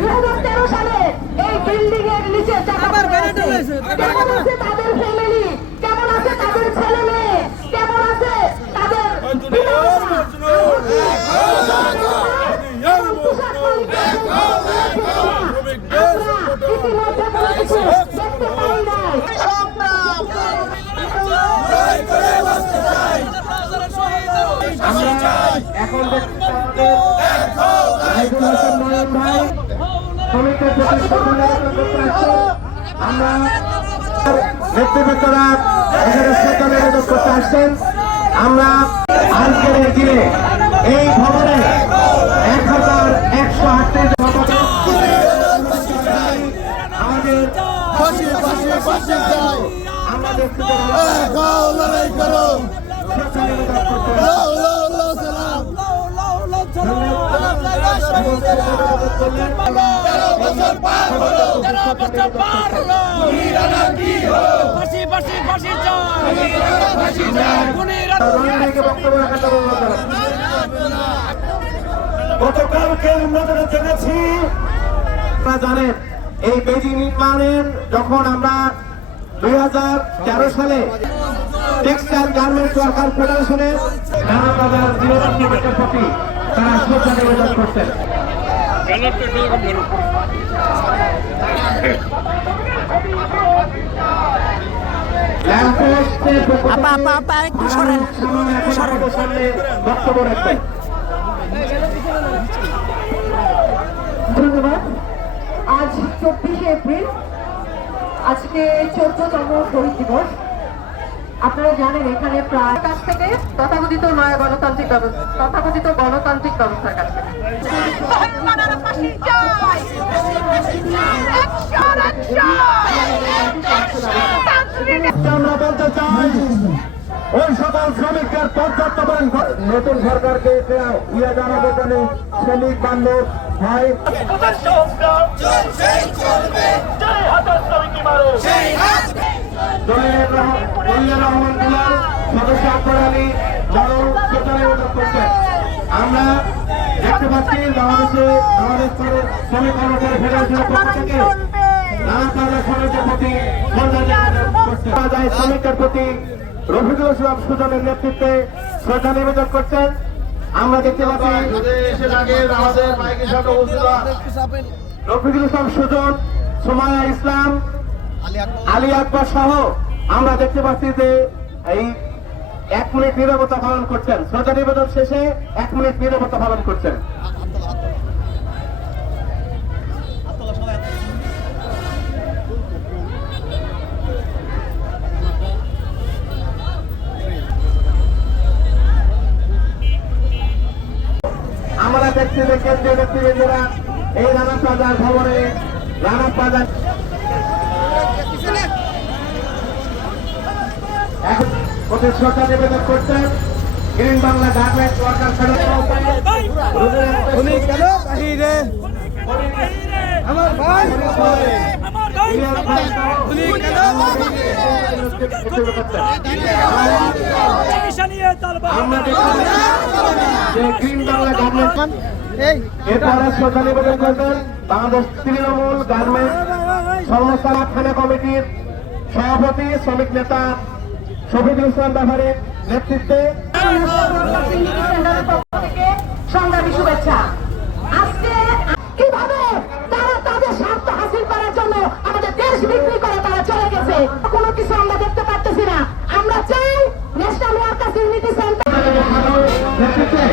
2013 সালে এই বিল্ডিং এর নিচে কেমন আছে তাদের ফ্যামিলি, কেমন আছে তাদের ছেলে মেয়ে, কেমন আছে তাদের এখন আমরা নেতৃবৃন্দরা এখানে শ্রদ্ধা নিবেদন করতে আসছেন। আমরা আজকের এই দিনে এই ভবনে 1138 গতকালকে আমরা জেনেছি, জানেন এই বেজি নির্মাণের যখন আমরা 2013 সালে টেক্সটাইল গার্মেন্টস ওয়ার্কার ফেডারেশনের নানা বাজার নিরাপত্তার প্রতি তারা শ্রদ্ধা নিবেদন করছেন। বক্তব্য রাখবেন। ধন্যবাদ। আজ 24শে এপ্রিল, আজকে 14তম শহীদ দিবস। আপনারা জানেন এখানে প্রায় কাছ থেকে তথাকথিত গণতান্ত্রিক ব্যবস্থার কাছ থেকে আমরা বলতে চাই ওই সকল শ্রমিকদের পর্যাপ্ত নতুন সরকারকে ইয়ে জানাবো কেন শ্রমিক বান্ধব হয়। আমরা দেখতে পাচ্ছি বাংলাদেশে আমাদের শ্রমিক কর্মচারী ফেডারেশনের পক্ষ থেকে নানা কাজের শ্রমিকদের প্রতি শ্রমিকদের প্রতি রফিকুল ইসলাম সুজনের নেতৃত্বে শ্রদ্ধা নিবেদন করছেন। আমরা দেখতে পাচ্ছি রফিকুল ইসলাম সুজন, সুমাইয়া ইসলাম, আলী আকবর সহ আমরা দেখতে পাচ্ছি যে এই 1 মিনিট নীরবতা পালন করছেন। শ্রদ্ধা নিবেদন শেষে 1 মিনিট নীরবতা পালন করছেন। আমরা দেখছি যে কেন্দ্রীয় নেতৃবৃন্দরা এই রানা প্লাজার ভবনে রানা প্লাজার প্রতি শ্রদ্ধা নিবেদন করছেন। Green Bangla garments worker green Bangla garments এরপরে শ্রদ্ধা নিবেদন করবেন বাংলাদেশ তৃণমূল গার্মেন্টস সংস্থা থানা কমিটির সভাপতি শ্রমিক নেতা শফিকুল ইসলাম ব্যাপারের নেতৃত্বে সংগ্রামী শুভেচ্ছা। আজকে কিভাবে তারা তাদের স্বার্থ হাসিল করার জন্য আমাদের দেশ বিক্রি করে তারা চলে গেছে, কোনো কিছু আমরা দেখতে পারতেছি না। আমরা চাই ন্যাশনাল ওয়ার্কার্স ইউনিটি সেন্টার নেতৃত্বে